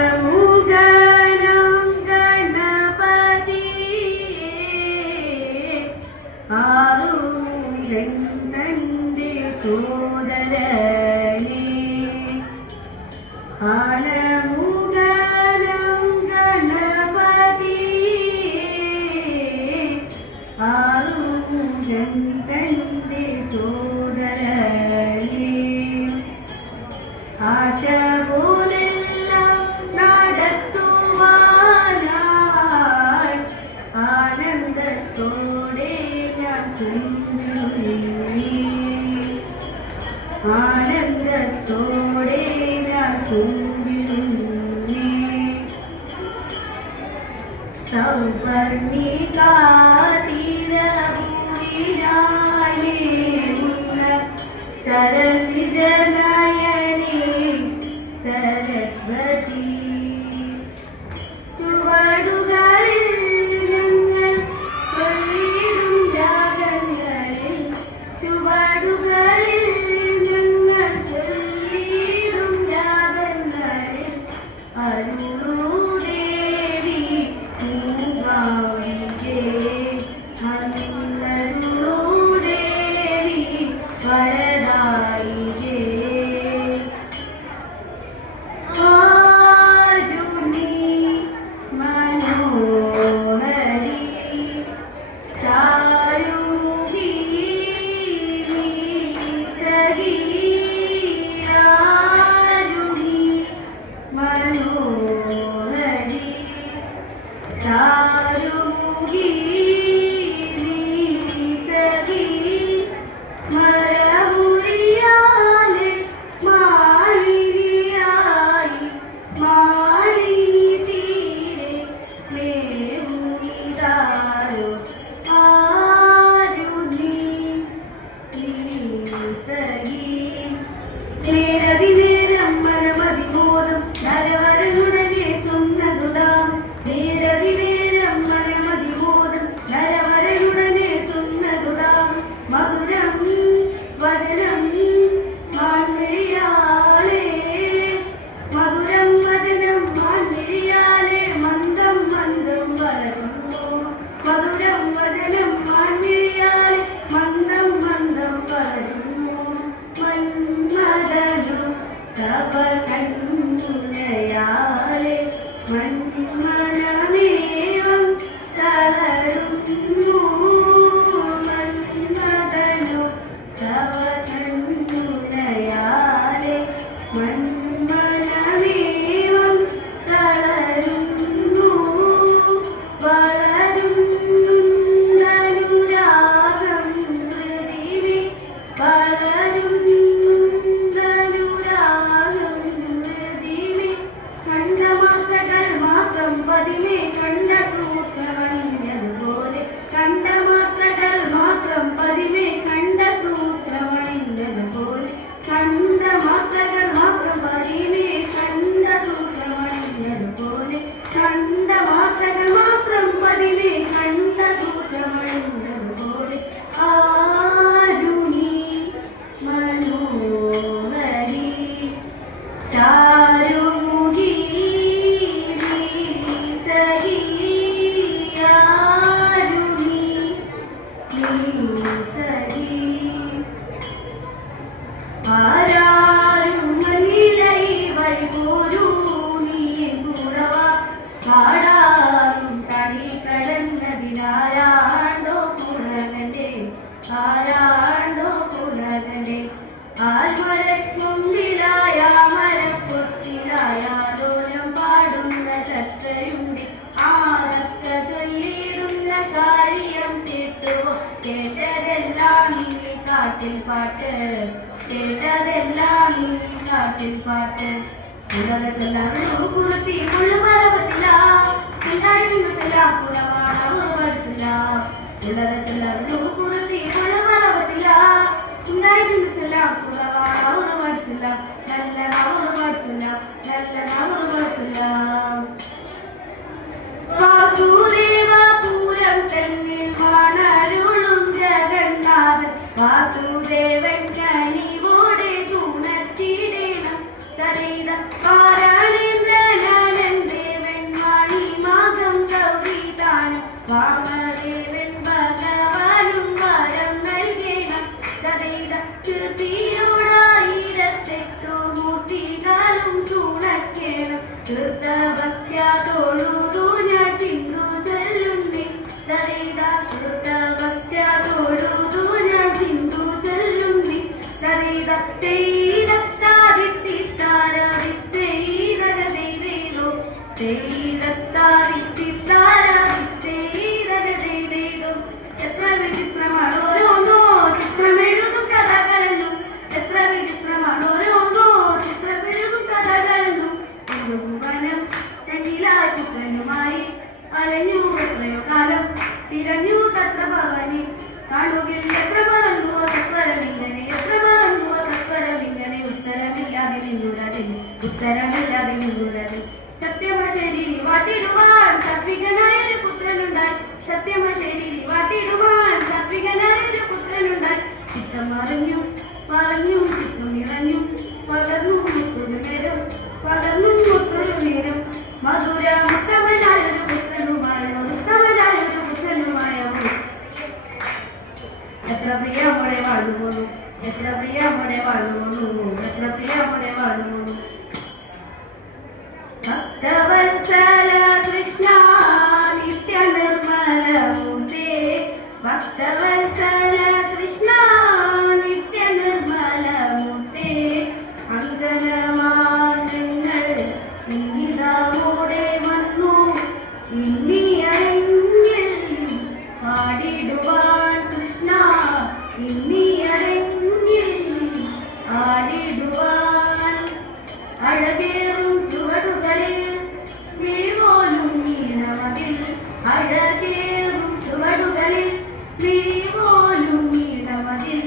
ആനമുഖനം ഗണപതി ആറുമുഖൻ തന്റെ സോദരനെ ആനമുഖനം ഗണപതി ആറുമുഖൻ തന്റെ സോദരനെ ആശ പോലെല്ലാം നടത്തുവാനായി ആനന്ദത്തോടെ ഞാൻ കുഞ്ഞുണ്ണി ആനന്ദത്തോടെ ഞാൻ കുഞ്ഞുണ്ണി സൗവർണികാതിരഭൂമിനായി മുന്ന സരസിജനയനേ സരസ്വതി ചുവടുകളിൽ ഞങ്ങൾ ചൊല്ലിടും രാഗങ്ങളിൽ ചുവടുകളിൽ ഞങ്ങൾ ചൊല്ലിടും രാഗങ്ങളിൽ അരുളൂ ദേവി മൂകാംബികേ അരുളൂ ദേവി വരദായികേ മന്മനമേവം തളരുന്നു മന്മദനു തവ കണ്ണുനയാലെ മന്മനമേവം തളരുന്നു വളരുന്നനുരാഗം ഹൃദിവി വളരുന്നനുരാഗം ഹൃദിവി കണ്ടമാത്രകൾ മാത്രം പതിമേ കണ്ട സൂത്രമണിഞ്ഞതുപോലെ കണ്ടമാത്രകൾ മാത്രം പതിമേ കണ്ട സൂത്രമണിഞ്ഞതുപോലെ കണ്ടമാത്രകൾ മാത്രം പതിമേ കണ്ട സൂത്രമണിഞ്ഞതുപോലെ കണ്ടമാത്രകൾ മാത്രം പതിമേ കണ്ട സൂത്രമണിഞ്ഞതുപോലെ ആരുണി മനോഹരി ചാരുമുഖി പാടാറും തണി കടന്നതിനാരാണ്ടോ പുനകന്റെ ആരാണ്ടോ പുനകന്റെ ആൽമരക്കുണ്ടിലായ മരപ്പൊത്തിലായാലോലം പാടുന്ന തത്തയുണ്ട് ആ തത്ത ചൊല്ലിടുന്ന കാര്യം കേട്ടുവോ കേട്ടതെല്ലാം ഇനി കാട്ടിൽ പാട്ട് കേട്ടതെല്ലാം ഇനി കാട്ടിൽ പാട്ട് ഉലകത്തെല്ലാം കുറുത്തി മുള്ളുമരവത്തില്ല ഉണ്ടായിരുന്നില്ല പുലവാണ ഒരു പടത്തില്ല ഉലകത്തെല്ലാം കുറുത്തി മുള്ളുമരവത്തില്ല ഉണ്ടായിരുന്നില്ല പുലവാണ ഒരു പടത്തില്ല നല്ല ഒരു പടത്തില്ല നല്ല ഒരു പടത്തില്ല വാസുദേവപുരം തന്നിൽ വാണരുളും ജഗന്നാഥൻ വാസുദേവൻ കനിവോടെ തുണച്ചിടണം തലയിത കാരണ തീർത്ഥഭക്ത്യാ തൊഴുതു ഞാൻ ചിന്തു ചൊല്ലുണ്ടി തരിത തീർത്ഥഭക്ത്യാ തൊഴുതു ഞാൻ ചിന്തു ചൊല്ലുണ്ടി തരിത തേയിലത്താദിത്തിത്താരതിത്തേയിരകതേതേതോ തേയിലത്താദിത്തിത്താരതിത്തേയിരകതേതേതോ എത്ര വിചിത്രമാണ് ഓരോന്നോ ചിത്രമെഴുതും കഥകളെന്നും എത്ര വിചിത്രമാണ് ഓരോന്നോ ചിത്രമെഴുതും കഥകളെന്നും വനം തെങ്ങിലായി പുത്രനുമായി അലഞ്ഞു എത്രയോ കാലം തിരഞ്ഞു തത്ര ഭവാനി കാണുകിൽ എത്ര മറന്നുവോ തത്വരമിങ്ങനെ എത്ര മറന്നുവോ തത്വരമിങ്ങനെ ഉത്തരമില്ലാതെ നിന്നുരതി സത്യമശരീരി വാട്ടിടുവാൻ സാത്വികനായൊരു പുത്രനുണ്ടായി സത്യമശരീരി വാട്ടിടുവാൻ സാത്വികനായൊരു പുത്രനുണ്ടായി ചിത്തം പറഞ്ഞു ചിത്തം നിറഞ്ഞു പകർന്നു മുത്തൊരു നേരം മധുര ഉത്തമനായൊരു പുത്രനുമായോ എത്ര പ്രിയമോടെ വാഴുപോന്നു എത്ര പ്രിയമോടെ വാഴുപോന്നു ഭക്തവത്സല കൃഷ്ണ നിത്യ നിർമ്മലമൂർത്തേ ഭക്തവത്സല കൃഷ്ണ നിത്യ നിർമ്മലമൂർത്തേ അങ്കനമാനങ്ങൾ ഇന്നിതാവോടെ വന്നു ഇന്നിയറിഞ്ഞിൽ പാടിടുവാൻ കൃഷ്ണ ഇന്നിയറിഞ്ഞിൽ ആടിടുവാൻ അഴകേറും ചുവടുകളിൽ മിഴിപോലും വീണമതിൽ അഴകേറും ചുവടുകളിൽ മിഴിപോലും വീണമതിൽ